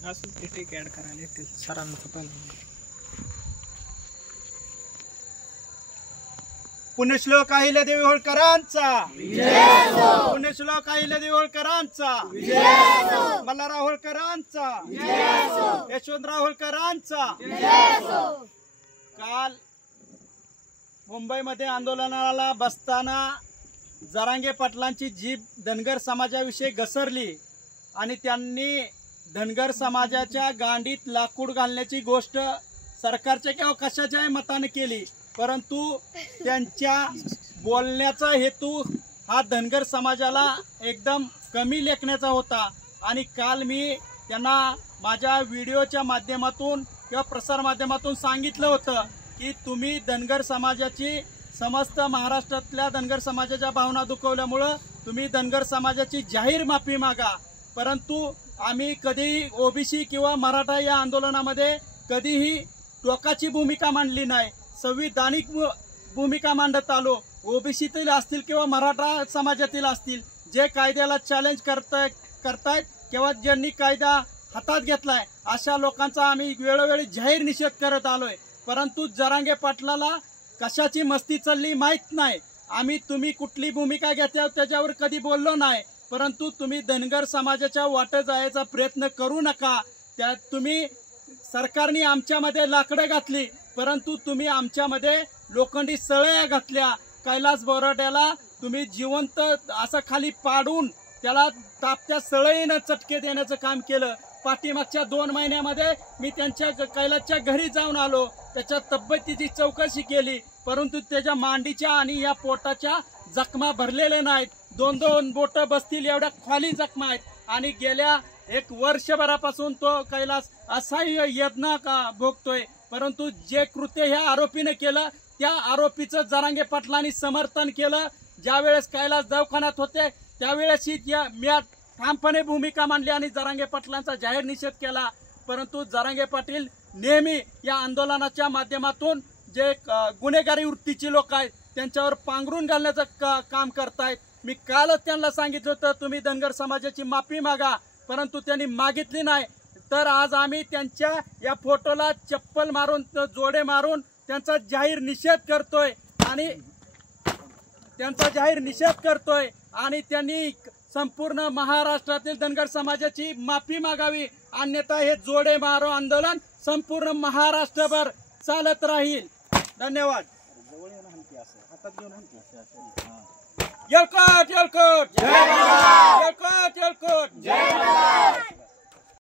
असं ठीक ऍड करायला येतील सरांचं पहिलं. पुण्यश्लोक अहिल्यादेवी होळकरांचा, पुण्यश्लोक अहिल्यादेवी होळकरांचा, मल्हारराव होळकरांचा, यशवंतराव होळकरांचा. काल मुंबईमध्ये आंदोलनाला बसताना जरांगे पाटलांची जीभ धनगर समाजाविषयी घसरली आणि त्यांनी धनगर समाजाच्या गांडीत लाकूड घालण्याची गोष्ट सरकारच्या किंवा कशाच्याही मताने केली, परंतु त्यांच्या बोलण्याचा हेतू हा धनगर समाजाला एकदम कमी लेखण्याचा होता. आणि काल मी त्यांना माझ्या व्हिडिओच्या माध्यमातून किंवा प्रसार माध्यमातून सांगितलं होतं की तुम्ही धनगर समाजाची, समस्त महाराष्ट्रातल्या धनगर समाजाच्या भावना दुखवल्यामुळं तुम्ही धनगर समाजाची जाहीर माफी मागा. परंतु आम्ही कधीही ओबीसी किंवा मराठा या आंदोलनामध्ये कधीही टोकाची भूमिका मांडली नाही, संविधानिक भूमिका मांडत आलो. ओबीसीतील असतील किंवा मराठा समाजातील असतील, जे कायद्याला चॅलेंज करतायत किंवा ज्यांनी कायदा हातात घेतलाय अशा लोकांचा आम्ही वेळोवेळी जाहीर निषेध करत आलोय. परंतु जरांगे पाटलाला कशाची मस्ती चालली माहीत नाही. आम्ही तुम्ही कुठली भूमिका घेता त्याच्यावर कधी बोललो नाही, परंतु तुम्ही धनगर समाजाच्या वाटे जायचा प्रयत्न करू नका. त्या तुम्ही सरकारने आमच्यामध्ये लाकडं घातली, परंतु तुम्ही आमच्यामध्ये लोखंडी सळया घातल्या. कैलास बोराट्याला तुम्ही जिवंत असं खाली पाडून त्याला तापत्या सळईनं चटके देण्याचं काम केलं. पाठीमागच्या 2 महिन्यामध्ये मी त्यांच्या कैलासच्या घरी जाऊन आलो, त्याच्या तब्येतीची चौकशी केली, परंतु त्याच्या मांडीच्या आणि या पोटाच्या जखमा भरलेल्या नाहीत. 2-2 बोट बसतील एवढ्या खाली जखमा आहेत. आणि गेल्या 1 वर्षभरापासून तो कैलास असह्य वेदना भोगतोय. परंतु जे कृत्य ह्या आरोपीने केलं त्या आरोपीचं जरांगे पाटलांनी समर्थन केलं. ज्यावेळेस कैलास दवाखान्यात होते त्यावेळेस मी ठामपणे भूमिका मांडली आणि जरांगे पाटलांचा जाहीर निषेध केला. परंतु जरांगे पाटील नेहमी या आंदोलनाच्या माध्यमातून जे गुन्हेगारी वृत्तीची लोक आहेत त्यांच्यावर पांघरून घालण्याचं काम करतायत. मी कालच त्यांना सांगितलं होतं तुम्ही धनगर समाजाची माफी मागा, परंतु त्यांनी मागितली नाही. तर आज आम्ही त्यांच्या या फोटोला चप्पल मारून, जोडे मारून त्यांचा जाहीर निषेध करतोय आणि त्यांनी संपूर्ण महाराष्ट्रातील धनगर समाजाची माफी मागावी, अन्यथा हे जोडे मारो आंदोलन संपूर्ण महाराष्ट्रभर चालत राहील. धन्यवाद. येळकोट येळकोट, येळकोट येळकोट.